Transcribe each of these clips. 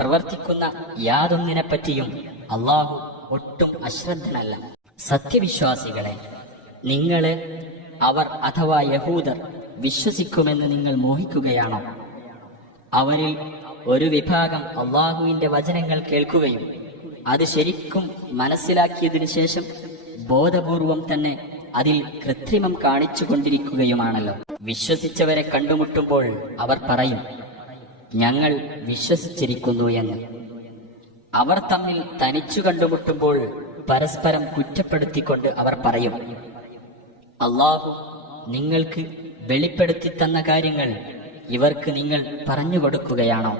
പ്രവർത്തിക്കുന്ന യാതൊന്നിനെപ്പറ്റിയും അള്ളാഹു ഒട്ടും അശ്രദ്ധനല്ല. സത്യവിശ്വാസികളെ നിങ്ങളെ അവർ അഥവാ യഹൂദർ വിശ്വസിക്കുമെന്ന് നിങ്ങൾ മോഹിക്കുകയാണോ? അവരിൽ ഒരു വിഭാഗം അള്ളാഹുവിന്റെ വചനങ്ങൾ കേൾക്കുകയും അത് ശരിക്കും മനസ്സിലാക്കിയതിനു ശേഷം ബോധപൂർവം തന്നെ അതിൽ കൃത്രിമം കാണിച്ചു കൊണ്ടിരിക്കുകയുമാണല്ലോ വിശ്വസിച്ചവരെ കണ്ടുമുട്ടുമ്പോൾ അവർ പറയും ഞങ്ങൾ വിശ്വസിച്ചിരിക്കുന്നു എന്ന്. അവർ തമ്മിൽ തനിച്ചു കണ്ടുമുട്ടുമ്പോൾ പരസ്പരം കുറ്റപ്പെടുത്തിക്കൊണ്ട് അവർ പറയും അള്ളാഹു നിങ്ങൾക്ക് വെളിപ്പെടുത്തി തന്ന കാര്യങ്ങൾ ഇവർക്ക് നിങ്ങൾ പറഞ്ഞു കൊടുക്കുകയാണോ?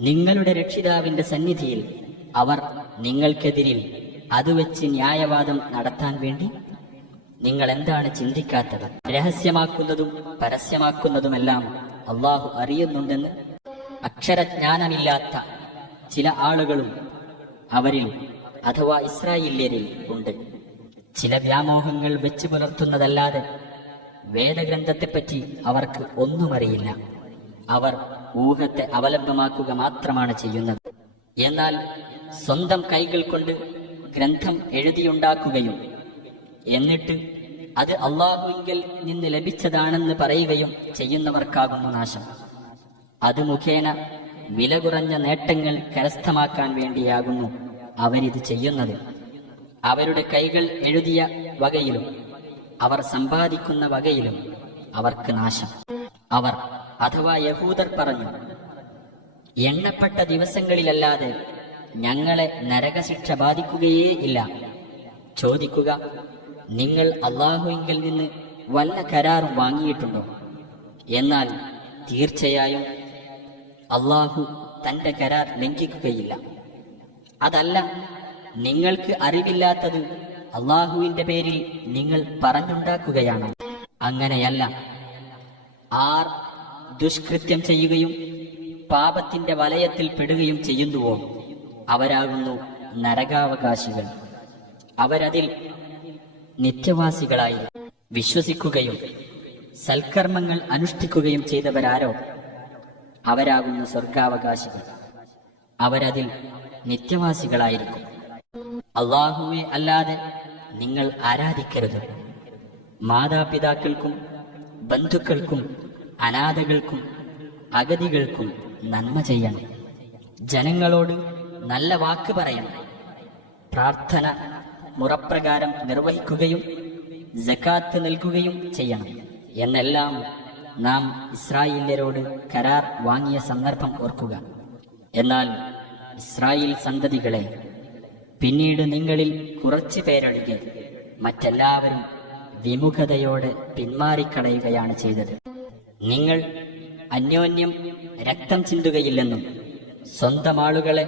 നിങ്ങളുടെ രക്ഷിതാവിന്റെ സന്നിധിയിൽ അവർ നിങ്ങൾക്കെതിരിൽ അത് വെച്ച് ന്യായവാദം നടത്താൻ വേണ്ടി നിങ്ങൾ എന്താണ് ചിന്തിക്കാത്തത്? രഹസ്യമാക്കുന്നതും പരസ്യമാക്കുന്നതുമെല്ലാം അള്ളാഹു അറിയുന്നുണ്ടെന്ന് അക്ഷരജ്ഞാനമില്ലാത്ത ചില ആളുകളും അവരിൽ അഥവാ ഇസ്രായേല്യരിൽ ഉണ്ട്. ചില വ്യാമോഹങ്ങൾ വെച്ചു പുലർത്തുന്നതല്ലാതെ വേദഗ്രന്ഥത്തെപ്പറ്റി അവർക്ക് ഒന്നും അറിയില്ല അവർ ഊഹത്തെ അവലംബമാക്കുക മാത്രമാണ് ചെയ്യുന്നത്. എന്നാൽ സ്വന്തം കൈകൾ കൊണ്ട് ഗ്രന്ഥം എഴുതിയുണ്ടാക്കുകയും എന്നിട്ട് അത് അള്ളാഹുവിങ്കിൽ നിന്ന് ലഭിച്ചതാണെന്ന് പറയുകയും ചെയ്യുന്നവർക്കാകുന്നു നാശം. അത് മുഖേന വില കുറഞ്ഞ നേട്ടങ്ങൾ കരസ്ഥമാക്കാൻ വേണ്ടിയാകുന്നു അവരിത് ചെയ്യുന്നത്. അവരുടെ കൈകൾ എഴുതിയ വകയിലും അവർ സമ്പാദിക്കുന്ന വകയിലും അവർക്ക് നാശം. അവർ അഥവാ യഹൂദർ പറഞ്ഞു എണ്ണപ്പെട്ട ദിവസങ്ങളിലല്ലാതെ ഞങ്ങളെ നരകശിക്ഷ ബാധിക്കുകയേ ഇല്ല. ചോദിക്കുക നിങ്ങൾ അള്ളാഹുവിങ്കിൽ നിന്ന് വല്ല കരാറും വാങ്ങിയിട്ടുണ്ടോ? എന്നാൽ തീർച്ചയായും അള്ളാഹു തന്റെ കരാർ ലംഘിക്കുകയില്ല. അതല്ല നിങ്ങൾക്ക് അറിവില്ലാത്തത് അള്ളാഹുവിന്റെ പേരിൽ നിങ്ങൾ പറഞ്ഞുണ്ടാക്കുകയാണ്. അങ്ങനെയല്ല ആർ ദുഷ്കൃത്യം ചെയ്യുകയും പാപത്തിന്റെ വലയത്തിൽ പെടുകയും ചെയ്യുന്നുവോ? അവരാകുന്നു നരകാവകാശികൾ. അവരതിൽ നിത്യവാസികളായി വിശ്വസിക്കുകയും സൽക്കർമ്മങ്ങൾ അനുഷ്ഠിക്കുകയും ചെയ്തവരാരോ? അവരാകുന്നു സ്വർഗാവകാശികൾ. അവരതിൽ നിത്യവാസികളായിരിക്കും. അള്ളാഹുവെ അല്ലാതെ നിങ്ങൾ ആരാധിക്കരുത്. മാതാപിതാക്കൾക്കും ബന്ധുക്കൾക്കും അനാഥകൾക്കും അഗതികൾക്കും നന്മ ചെയ്യണം. ജനങ്ങളോട് നല്ല വാക്ക് പറയണം. പ്രാർത്ഥന മുറപ്രകാരം നിർവഹിക്കുകയും ജക്കാത്ത് നൽകുകയും ചെയ്യണം. എന്നെല്ലാം നാം ഇസ്രായേലരോട് കരാർ വാങ്ങിയ സന്ദർഭം ഓർക്കുക. എന്നാൽ ഇസ്രായേൽ സന്തതികളെ പിന്നീട് നിങ്ങളിൽ കുറച്ച് പേരൊഴികെ മറ്റെല്ലാവരും വിമുഖതയോടെ പിന്മാറിക്കളയുകയാണ് ചെയ്തത്. നിങ്ങൾ അന്യോന്യം രക്തം ചിന്തുകയില്ലെന്നും സ്വന്തം ആളുകളെ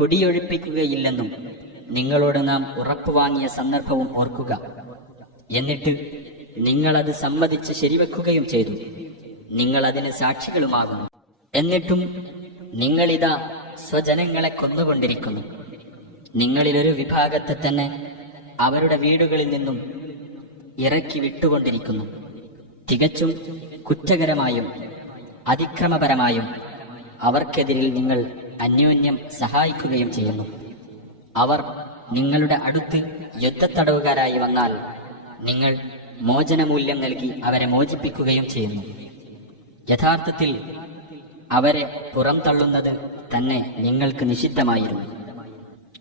കുടിയൊഴിപ്പിക്കുകയില്ലെന്നും നിങ്ങളോട് നാം ഉറപ്പു വാങ്ങിയ സന്ദർഭവും ഓർക്കുക. എന്നിട്ട് നിങ്ങളത് സമ്മതിച്ച് ശരിവെക്കുകയും ചെയ്തു. നിങ്ങൾ അതിന് സാക്ഷികളുമാകുന്നു. എന്നിട്ടും നിങ്ങളിതാ സ്വജനങ്ങളെ കൊന്നുകൊണ്ടിരിക്കുന്നു. നിങ്ങളിലൊരു വിഭാഗത്തെ തന്നെ അവരുടെ വീടുകളിൽ നിന്നും ഇറക്കി വിട്ടുകൊണ്ടിരിക്കുന്നു. തികച്ചും കുറ്റകരമായും അതിക്രമപരമായും അവർക്കെതിരിൽ നിങ്ങൾ അന്യോന്യം സഹായിക്കുകയും ചെയ്യുന്നു. അവർ നിങ്ങളുടെ അടുത്ത് യുദ്ധത്തടവുകാരായി വന്നാൽ നിങ്ങൾ മോചനമൂല്യം നൽകി അവരെ മോചിപ്പിക്കുകയും ചെയ്യുന്നു. യഥാർത്ഥത്തിൽ അവരെ പുറംതള്ളുന്നത് തന്നെ നിങ്ങൾക്ക് നിഷിദ്ധമായിരുന്നു.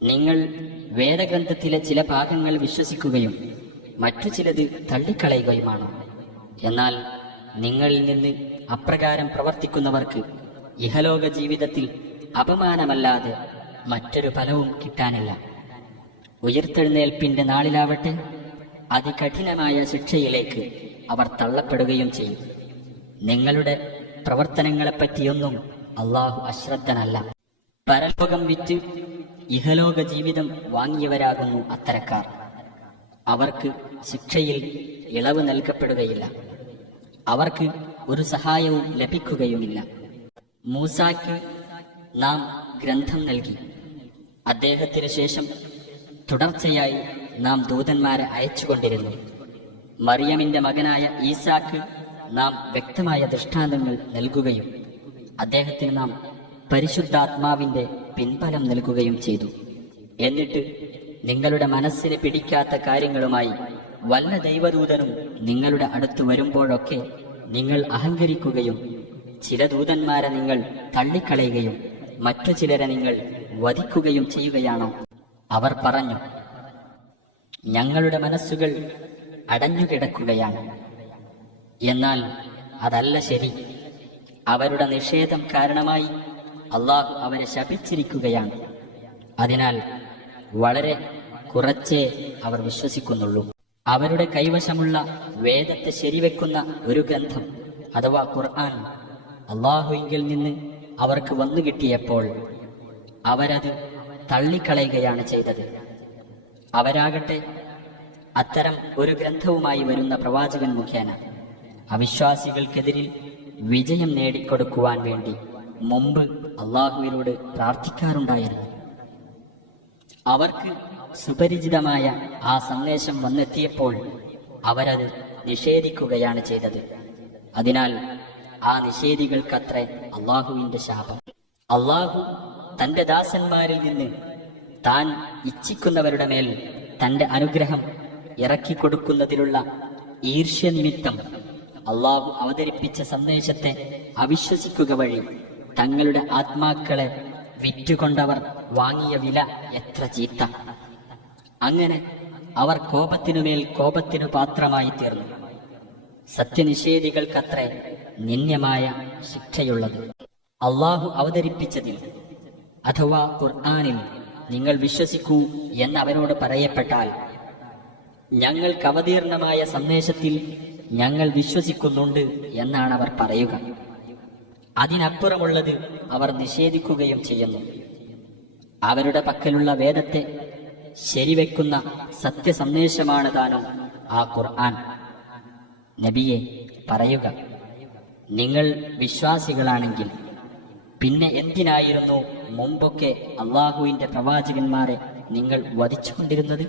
നിങ്ങൾ വേദഗ്രന്ഥത്തിലെ ചില ഭാഗങ്ങൾ വിശ്വസിക്കുകയും മറ്റു ചിലത് തള്ളിക്കളയുകയുമാണ്. എന്നാൽ നിങ്ങളിൽ നിന്ന് അപ്രകാരം പ്രവർത്തിക്കുന്നവർക്ക് ഇഹലോക ജീവിതത്തിൽ അപമാനമല്ലാതെ മറ്റൊരു ഫലവും കിട്ടാനില്ല. ഉയർത്തെഴുന്നേൽപ്പിന്റെ നാളിലാവട്ടെ അതികഠിനമായ ശിക്ഷയിലേക്ക് അവർ തള്ളപ്പെടുകയും ചെയ്യും. നിങ്ങളുടെ പ്രവർത്തനങ്ങളെപ്പറ്റിയൊന്നും അള്ളാഹു അശ്രദ്ധനല്ല. പരലോകം വിറ്റ് ഇഹലോക ജീവിതം വാങ്ങിയവരാകുന്നു അത്തരക്കാർ. അവർക്ക് ശിക്ഷയിൽ ഇളവ് നൽകപ്പെടുകയില്ല. അവർക്ക് ഒരു സഹായവും ലഭിക്കുകയുമില്ല. മൂസാക്ക് നാം ഗ്രന്ഥം നൽകി. അദ്ദേഹത്തിന് ശേഷം തുടർച്ചയായി നാം ദൂതന്മാരെ അയച്ചുകൊണ്ടിരുന്നു. മറിയമിന്റെ മകനായ ഈസാക്ക് നാം വ്യക്തമായ ദൃഷ്ടാന്തങ്ങൾ നൽകുകയും അദ്ദേഹത്തിന് നാം പരിശുദ്ധാത്മാവിന്റെ പിൻബലം നൽകുകയും ചെയ്തു. എന്നിട്ട് നിങ്ങളുടെ മനസ്സിന് പിടിക്കാത്ത കാര്യങ്ങളുമായി വല്ല ദൈവദൂതനും നിങ്ങളുടെ അടുത്ത് വരുമ്പോഴൊക്കെ നിങ്ങൾ അഹങ്കരിക്കുകയും ചില ദൂതന്മാരെ നിങ്ങൾ തള്ളിക്കളയുകയും മറ്റു ചിലരെ നിങ്ങൾ വധിക്കുകയും ചെയ്യുകയാണോ? അവർ പറഞ്ഞു ഞങ്ങളുടെ മനസ്സുകൾ അടഞ്ഞുകിടക്കുകയാണ്. എന്നാൽ അതല്ല ശരി. അവരുടെ നിഷേധം കാരണമായി അള്ളാഹു അവരെ ശപിച്ചിരിക്കുകയാണ്. അതിനാൽ വളരെ കുറച്ചേ അവർ വിശ്വസിക്കുന്നുള്ളൂ. അവരുടെ കൈവശമുള്ള വേദത്തെ ശരിവെക്കുന്ന ഒരു ഗ്രന്ഥം അഥവാ ഖുർആൻ അള്ളാഹുവിങ്കിൽ നിന്ന് അവർക്ക് വന്നു കിട്ടിയപ്പോൾ അവരത് തള്ളിക്കളയുകയാണ് ചെയ്തത്. അവരാകട്ടെ അത്തരം ഒരു ഗ്രന്ഥവുമായി വരുന്ന പ്രവാചകൻ മുഖേന അവിശ്വാസികൾക്കെതിരിൽ വിജയം നേടിക്കൊടുക്കുവാൻ വേണ്ടി മുമ്പ് അള്ളാഹുവിനോട് പ്രാർത്ഥിക്കാറുണ്ടായിരുന്നു. അവർക്ക് സുപരിചിതമായ ആ സന്ദേശം വന്നെത്തിയപ്പോൾ അവരത് നിഷേധിക്കുകയാണ് ചെയ്തത്. അതിനാൽ ആ നിഷേധികൾക്കത്രേ അള്ളാഹുവിന്റെ ശാപം. അള്ളാഹു തന്റെ ദാസന്മാരിൽ നിന്ന് താൻ ഇച്ഛിക്കുന്നവരുടെ മേൽ തന്റെ അനുഗ്രഹം ഇറക്കിക്കൊടുക്കുന്നതിലുള്ള ഈർഷ്യ നിമിത്തം അള്ളാഹു അവതരിപ്പിച്ച സന്ദേശത്തെ അവിശ്വസിക്കുക വഴി തങ്ങളുടെ ആത്മാക്കളെ വിറ്റുകൊണ്ടവർ വാങ്ങിയ വില എത്ര ചീത്ത. അങ്ങനെ അവർ കോപത്തിനുമേൽ കോപത്തിനു പാത്രമായി തീർന്നു. സത്യനിഷേധികൾക്കത്രേ നിന്യമായ ശിക്ഷയുള്ളത്. അള്ളാഹു അവതരിപ്പിച്ചതിൽ അഥവാ ഖുർആാനിൽ നിങ്ങൾ വിശ്വസിക്കൂ എന്ന് അവനോട് പറയപ്പെട്ടാൽ ഞങ്ങൾക്ക് അവതീർണമായ സന്ദേശത്തിൽ ഞങ്ങൾ വിശ്വസിക്കുന്നുണ്ട് എന്നാണ് അവർ പറയുക. അതിനപ്പുറമുള്ളത് അവർ നിഷേധിക്കുകയും ചെയ്യുന്നു. അവരുടെ പക്കലുള്ള വേദത്തെ ശരിവെക്കുന്ന സത്യസന്ദേശമാണ് താനും ആ ഖുർആൻ. നബിയെ പറയുക നിങ്ങൾ വിശ്വാസികളാണെങ്കിൽ പിന്നെ എന്തിനായിരുന്നു മുമ്പൊക്കെ അള്ളാഹുവിന്റെ പ്രവാചകന്മാരെ നിങ്ങൾ വധിച്ചുകൊണ്ടിരുന്നത്?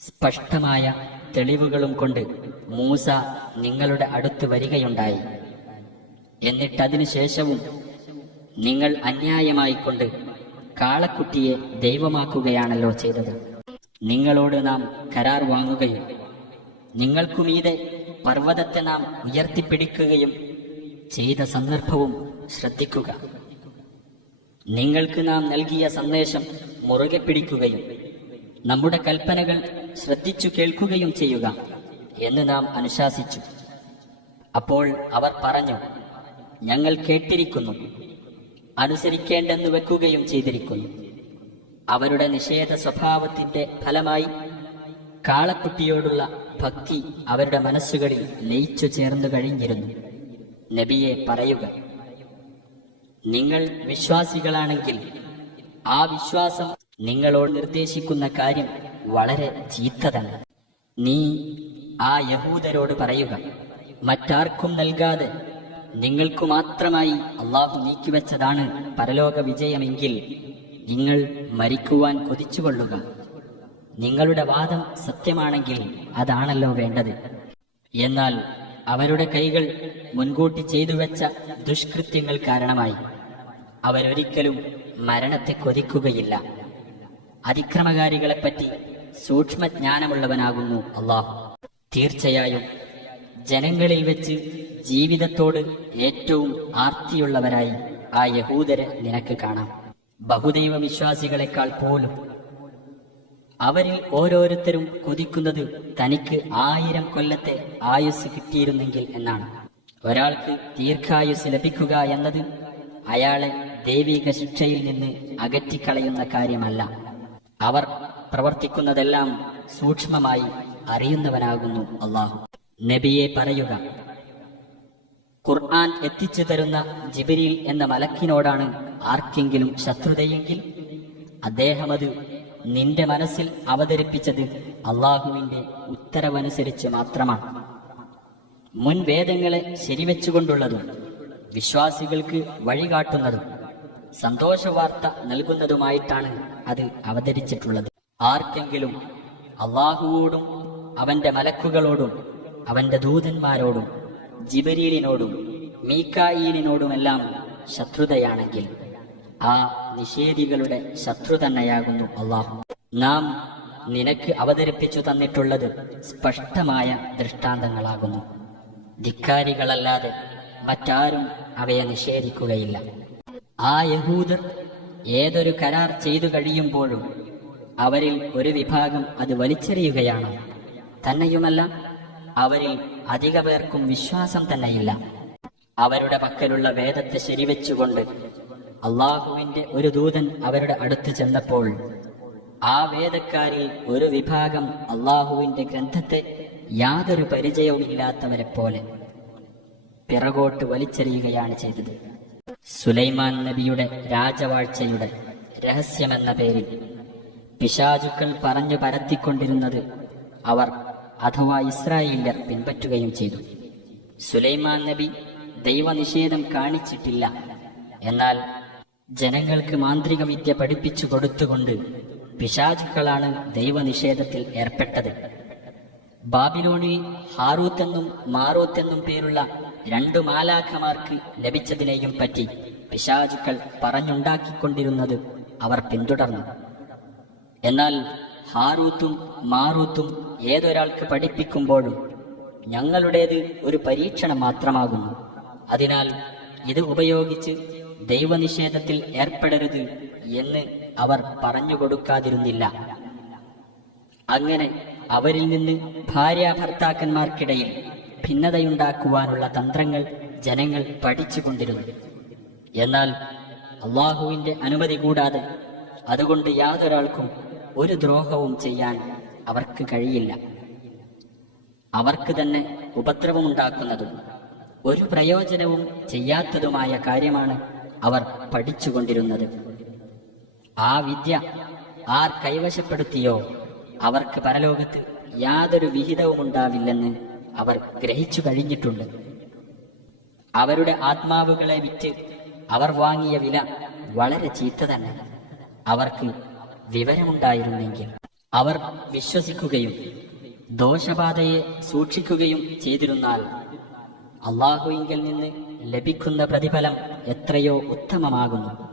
സ്പഷ്ടമായ തെളിവുകളും കൊണ്ട് മൂസ നിങ്ങളുടെ അടുത്ത് വരികയുണ്ടായി. എന്നിട്ടതിനു ശേഷവും നിങ്ങൾ അന്യായമായി കൊണ്ട് കാളക്കുട്ടിയെ ദൈവമാക്കുകയാണല്ലോ ചെയ്തത്. നിങ്ങളോട് നാം കരാർ വാങ്ങുകയും നിങ്ങൾക്കുമീതെ പർവതത്തെ നാം ഉയർത്തിപ്പിടിക്കുകയും ചെയ്ത സന്ദർഭവും ശ്രദ്ധിക്കുക. നിങ്ങൾക്ക് നാം നൽകിയ സന്ദേശം മുറുകെ പിടിക്കുകയും നമ്മുടെ കൽപ്പനകൾ ശ്രദ്ധിച്ചു കേൾക്കുകയും ചെയ്യുക എന്ന് നാം അനുശാസിച്ചു. അപ്പോൾ അവർ പറഞ്ഞു ഞങ്ങൾ കേട്ടിരിക്കുന്നു. അനുസരിക്കേണ്ടെന്ന് വെക്കുകയും ചെയ്തിരിക്കുന്നു. അവരുടെ നിഷേധ സ്വഭാവത്തിന്റെ ഫലമായി കാളക്കുട്ടിയോടുള്ള ഭക്തി അവരുടെ മനസ്സുകളിൽ ലയിച്ചു ചേർന്നു കഴിഞ്ഞിരുന്നു. നബിയെ പറയുക നിങ്ങൾ വിശ്വാസികളാണെങ്കിൽ ആ വിശ്വാസം നിങ്ങളോട് നിർദ്ദേശിക്കുന്ന കാര്യം വളരെ ചീത്തതാണ്. നീ ആ യഹൂദരോട് പറയുക മറ്റാർക്കും നൽകാതെ നിങ്ങൾക്കു മാത്രമായി അള്ളാഹു നീക്കിവെച്ചതാണ് പരലോക വിജയമെങ്കിൽ നിങ്ങൾ മരിക്കുവാൻ കൊതിച്ചുകൊള്ളുക. നിങ്ങളുടെ വാദം സത്യമാണെങ്കിൽ അതാണല്ലോ വേണ്ടത്. എന്നാൽ അവരുടെ കൈകൾ മുൻകൂട്ടി ചെയ്തു വെച്ച ദുഷ്കൃത്യങ്ങൾ കാരണമായി അവരൊരിക്കലും മരണത്തെ കൊതിക്കുകയില്ല. അതിക്രമകാരികളെപ്പറ്റി സൂക്ഷ്മജ്ഞാനമുള്ളവനാകുന്നു. അള്ളാഹു തീർച്ചയായും ജനങ്ങളിൽ വെച്ച് ജീവിതത്തോട് ഏറ്റവും ആർത്തിയുള്ളവരായി ആ യഹൂദരെ നിനക്ക് കാണാം. ബഹുദൈവ വിശ്വാസികളെക്കാൾ പോലും അവരിൽ ഓരോരുത്തരും കൊതിക്കുന്നത് തനിക്ക് ആയിരം കൊല്ലത്തെ ആയുസ് കിട്ടിയിരുന്നെങ്കിൽ എന്നാണ്. ഒരാൾക്ക് ദീർഘായുസ് ലഭിക്കുക എന്നത് അയാളെ ദൈവിക ശിക്ഷയിൽ നിന്ന് അകറ്റിക്കളയുന്ന കാര്യമല്ല. അവർ പ്രവർത്തിക്കുന്നതെല്ലാം സൂക്ഷ്മമായി അറിയുന്നവനാകുന്നു അള്ളാഹു. നബിയെ പറയുക ഖുർആൻ എത്തിച്ചു തരുന്ന ജിബിരിൽ എന്ന മലക്കിനോടാണ് ആർക്കെങ്കിലും ശത്രുതയെങ്കിൽ അദ്ദേഹം അത് നിന്റെ മനസ്സിൽ അവതരിപ്പിച്ചത് അള്ളാഹുവിന്റെ ഉത്തരവനുസരിച്ച് മാത്രമാണ്. മുൻ വേദങ്ങളെ ശരിവെച്ചുകൊണ്ടുള്ളതും വിശ്വാസികൾക്ക് വഴികാട്ടുന്നതും സന്തോഷവാർത്ത നൽകുന്നതുമായിട്ടാണ് അത് അവതരിച്ചിട്ടുള്ളത്. ആർക്കെങ്കിലും അള്ളാഹുവോടും അവന്റെ മലക്കുകളോടും അവന്റെ ദൂതന്മാരോടും ജിബരീലിനോടും മീക്കായീലിനോടുമെല്ലാം ശത്രുതയാണെങ്കിൽ ആ നിഷേധികളുടെ ശത്രു തന്നെയാകുന്നു അള്ളാഹു. നാം നിനക്ക് അവതരിപ്പിച്ചു തന്നിട്ടുള്ളത് സ്പഷ്ടമായ ദൃഷ്ടാന്തങ്ങളാകുന്നു. ധിക്കാരികളല്ലാതെ മറ്റാരും അവയെ നിഷേധിക്കുകയില്ല. ആ യഹൂദർ ഏതൊരു കരാർ ചെയ്തു കഴിയുമ്പോഴും അവരിൽ ഒരു വിഭാഗം അത് വലിച്ചെറിയുകയാണ്. തന്നെയുമല്ല അവരിൽ അധിക പേർക്കും വിശ്വാസം തന്നെയില്ല. അവരുടെ പക്കലുള്ള വേദത്തെ ശരിവെച്ചുകൊണ്ട് അള്ളാഹുവിന്റെ ഒരു ദൂതൻ അവരുടെ അടുത്ത് ചെന്നപ്പോൾ ആ വേദക്കാരിൽ ഒരു വിഭാഗം അള്ളാഹുവിന്റെ ഗ്രന്ഥത്തെ യാതൊരു പരിചയവുമില്ലാത്തവരെ പോലെ പിറകോട്ട് വലിച്ചെറിയുകയാണ് ചെയ്തത്. സുലൈമാൻ നബിയുടെ രാജവാഴ്ചയുടെ രഹസ്യമെന്ന പേരിൽ പിശാചുക്കൾ പറഞ്ഞു പരത്തിക്കൊണ്ടിരുന്നത് അവർ അഥവാ ഇസ്രായേല്യർ പിൻപറ്റുകയും ചെയ്തു. സുലൈമാൻ നബി ദൈവനിഷേധം കാണിച്ചിട്ടില്ല. എന്നാൽ ജനങ്ങൾക്ക് മാന്ത്രിക വിദ്യ പഠിപ്പിച്ചു കൊടുത്തുകൊണ്ട് പിശാചുക്കളാണ് ദൈവനിഷേധത്തിൽ ഏർപ്പെട്ടത്. ബാബിലോണിൽ ഹാറൂത്ത് എന്നും മാറൂത്ത് എന്നും പേരുള്ള രണ്ടു മാലാഖമാർക്ക് ലഭിച്ചതിനെയും പറ്റി പിശാചുക്കൾ പറഞ്ഞുണ്ടാക്കിക്കൊണ്ടിരുന്നത് അവർ പിന്തുടർന്നു. എന്നാൽ ഹാറൂത്തും മാറൂത്തും ഏതൊരാൾക്ക് പഠിപ്പിക്കുമ്പോഴും ഞങ്ങളുടേത് ഒരു പരീക്ഷണം മാത്രമാകുന്നു. അതിനാൽ ഇത് ഉപയോഗിച്ച് ദൈവനിഷേധത്തിൽ ഏർപ്പെടരുത് എന്ന് അവർ പറഞ്ഞു കൊടുക്കാതിരുന്നില്ല അങ്ങനെ അവരിൽ നിന്ന് ഭാര്യ ഭാര്യാഭർത്താക്കന്മാർക്കിടയിൽ ഭിന്നതയുണ്ടാക്കുവാനുള്ള തന്ത്രങ്ങൾ ജനങ്ങൾ പഠിച്ചുകൊണ്ടിരുന്നു. എന്നാൽ അള്ളാഹുവിന്റെ അനുമതി കൂടാതെ അതുകൊണ്ട് യാതൊരാൾക്കും ഒരു ദ്രോഹവും ചെയ്യാൻ അവർക്ക് കഴിയില്ല. അവർക്ക് തന്നെ ഉപദ്രവമുണ്ടാക്കുന്നതും ഒരു പ്രയോജനവും ചെയ്യാത്തതുമായ കാര്യമാണ് അവർ പഠിച്ചുകൊണ്ടിരുന്നത്. ആ വിദ്യ ആർ കൈവശപ്പെടുത്തിയോ അവർക്ക് പരലോകത്ത് യാതൊരു വിഹിതവും ഉണ്ടാവില്ലെന്ന് അവർ ഗ്രഹിച്ചു കഴിഞ്ഞിട്ടുണ്ട്. അവരുടെ ആത്മാവുകളെ വിറ്റ് അവർ വാങ്ങിയ വില വളരെ ചീത്ത തന്നെ. അവർക്ക് വിവരമുണ്ടായിരുന്നെങ്കിൽ അവർ വിശ്വസിക്കുകയും ദോഷബാധയെ സൂക്ഷിക്കുകയും ചെയ്തിരുന്നാൽ അള്ളാഹുവിങ്കിൽ നിന്ന് ലഭിക്കുന്ന പ്രതിഫലം എത്രയോ ഉത്തമമാകുന്നു.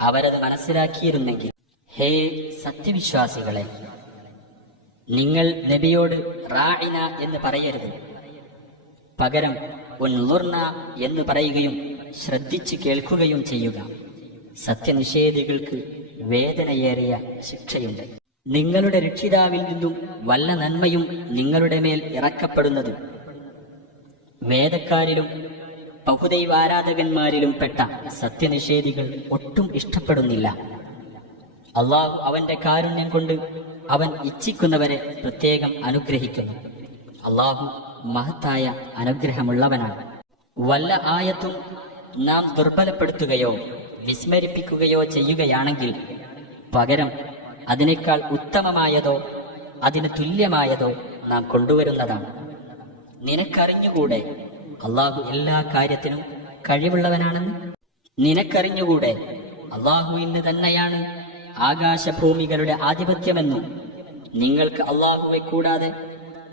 അവരത് മനസ്സിലാക്കിയിരുന്നെങ്കിൽ ഹേ സത്യവിശ്വാസികളെ നിങ്ങൾ നബിയോട് റായിന എന്ന് പറയരുത്. പകരം ഉൻലുർന എന്ന് പറയുകയും ശ്രദ്ധിച്ചു കേൾക്കുകയും ചെയ്യുക. സത്യനിഷേധികൾക്ക് വേദനയേറിയ ശിക്ഷയുണ്ട്. നിങ്ങളുടെ രക്ഷിതാവിൽ നിന്നും വല്ല നന്മയും നിങ്ങളുടെ മേൽ ഇറക്കപ്പെടുന്നത് വേദക്കാരിലും ബഹുദൈവാരാധകന്മാരിലും പെട്ട സത്യനിഷേധികൾ ഒട്ടും ഇഷ്ടപ്പെടുന്നില്ല. അള്ളാഹു അവന്റെ കാരുണ്യം കൊണ്ട് അവൻ ഇച്ഛിക്കുന്നവരെ പ്രത്യേകം അനുഗ്രഹിക്കുന്നു. അള്ളാഹു മഹത്തായ അനുഗ്രഹമുള്ളവനാണ്. വല്ല ആയത്തും നാം ദുർബലപ്പെടുത്തുകയോ വിസ്മരിപ്പിക്കുകയോ ചെയ്യുകയാണെങ്കിൽ പകരം അതിനേക്കാൾ ഉത്തമമായതോ അതിന് തുല്യമായതോ നാം കൊണ്ടുവരുന്നതാണ്. നിനക്കറിഞ്ഞുകൂടെ അള്ളാഹു എല്ലാ കാര്യത്തിനും കഴിവുള്ളവനാണെന്ന്? നിനക്കറിഞ്ഞുകൂടെ അള്ളാഹുവിന് തന്നെയാണ് ആകാശഭൂമികളുടെ ആധിപത്യമെന്നും? നിങ്ങൾക്ക് അള്ളാഹുവെ കൂടാതെ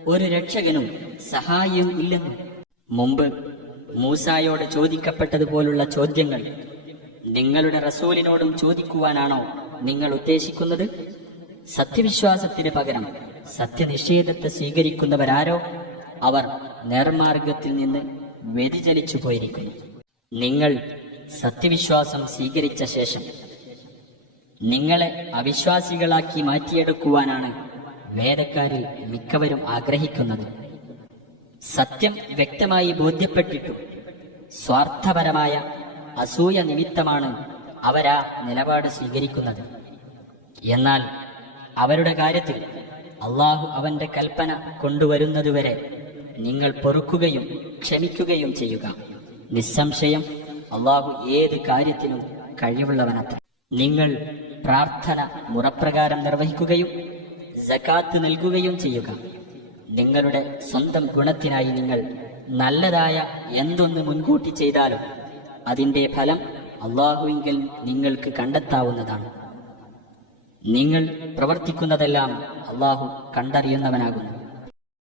ഒരു രക്ഷകനും സഹായിയും ഇല്ലെന്നും? മുമ്പ് മൂസായോട് ചോദിക്കപ്പെട്ടതുപോലുള്ള ചോദ്യങ്ങൾ നിങ്ങളുടെ റസൂലിനോടും ചോദിക്കുവാനാണോ നിങ്ങൾ ഉദ്ദേശിക്കുന്നത്? സത്യവിശ്വാസത്തിന് പകരം സത്യനിഷേധത്തെ സ്വീകരിക്കുന്നവരാരോ? അവർ നേർമാർഗത്തിൽ നിന്ന് വ്യതിചലിച്ചു പോയിരിക്കുന്നു. നിങ്ങൾ സത്യവിശ്വാസം സ്വീകരിച്ച ശേഷം നിങ്ങളെ അവിശ്വാസികളാക്കി മാറ്റിയെടുക്കുവാനാണ് വേദക്കാരിൽ മിക്കവരും ആഗ്രഹിക്കുന്നത്. സത്യം വ്യക്തമായി ബോധ്യപ്പെട്ടിട്ടും സ്വാർത്ഥപരമായ അസൂയ നിമിത്തമാണ് അവരാ നിലപാട് സ്വീകരിക്കുന്നത്. എന്നാൽ അവരുടെ കാര്യത്തിൽ അള്ളാഹു അവന്റെ കൽപ്പന കൊണ്ടുവരുന്നതുവരെ നിങ്ങൾ പൊറുക്കുകയും ക്ഷമിക്കുകയും ചെയ്യുക. നിസ്സംശയം അള്ളാഹു ഏത് കാര്യത്തിനും കഴിവുള്ളവനത്ര. നിങ്ങൾ പ്രാർത്ഥന മുറപ്രകാരം നിർവഹിക്കുകയും ജക്കാത്ത് നൽകുകയും ചെയ്യുക. നിങ്ങളുടെ സ്വന്തം ഗുണത്തിനായി നിങ്ങൾ നല്ലതായ എന്തൊന്ന് മുൻകൂട്ടി ചെയ്താലും അതിന്റെ ഫലം അള്ളാഹുവിങ്കിൽ നിങ്ങൾക്ക് കണ്ടെത്താവുന്നതാണ്. നിങ്ങൾ പ്രവർത്തിക്കുന്നതെല്ലാം അള്ളാഹു കണ്ടറിയുന്നവനാകുന്നു.